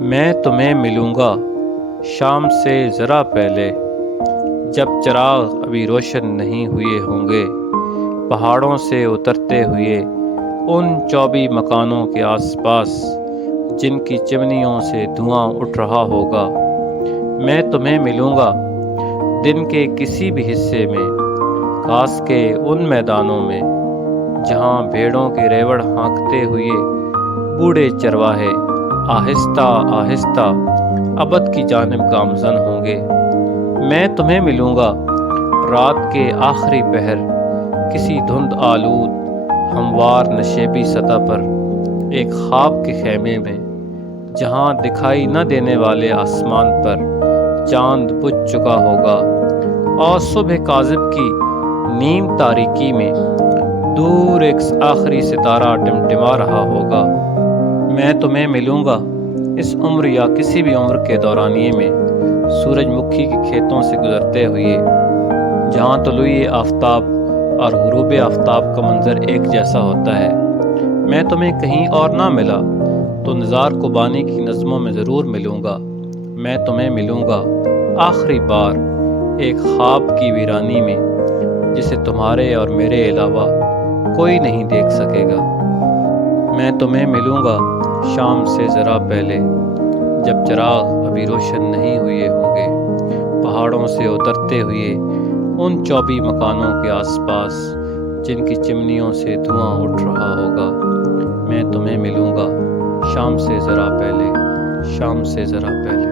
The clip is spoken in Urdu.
میں تمہیں ملوں گا شام سے ذرا پہلے، جب چراغ ابھی روشن نہیں ہوئے ہوں گے، پہاڑوں سے اترتے ہوئے ان چوبی مکانوں کے آس پاس جن کی چمنیوں سے دھواں اٹھ رہا ہوگا۔ میں تمہیں ملوں گا دن کے کسی بھی حصے میں، گھاس کے ان میدانوں میں جہاں بھیڑوں کے ریوڑ ہانکتے ہوئے بوڑھے چرواہے آہستہ آہستہ ابد کی جانب گامزن ہوں گے۔ میں تمہیں ملوں گا رات کے آخری پہر، کسی دھند آلود ہموار نشیبی سطح پر، ایک خواب کے خیمے میں جہاں دکھائی نہ دینے والے آسمان پر چاند بجھ چکا ہوگا اور صبح کاذب کی نیم تاریکی میں دور ایک آخری ستارہ ٹمٹما رہا ہوگا۔ میں تمہیں ملوں گا اس عمر یا کسی بھی عمر کے دورانیے میں سورج مکھی کے کھیتوں سے گزرتے ہوئے، جہاں طلوع آفتاب اور غروب آفتاب کا منظر ایک جیسا ہوتا ہے۔ میں تمہیں کہیں اور نہ ملا تو نزار قبانی کی نظموں میں ضرور ملوں گا۔ میں تمہیں ملوں گا آخری بار ایک خواب کی ویرانی میں، جسے تمہارے اور میرے علاوہ کوئی نہیں دیکھ سکے گا۔ میں تمہیں ملوں گا شام سے ذرا پہلے، جب چراغ ابھی روشن نہیں ہوئے ہوں گے، پہاڑوں سے اترتے ہوئے ان چوبی مکانوں کے آس پاس جن کی چمنیوں سے دھواں اٹھ رہا ہوگا۔ میں تمہیں ملوں گا شام سے ذرا پہلے، شام سے ذرا پہلے۔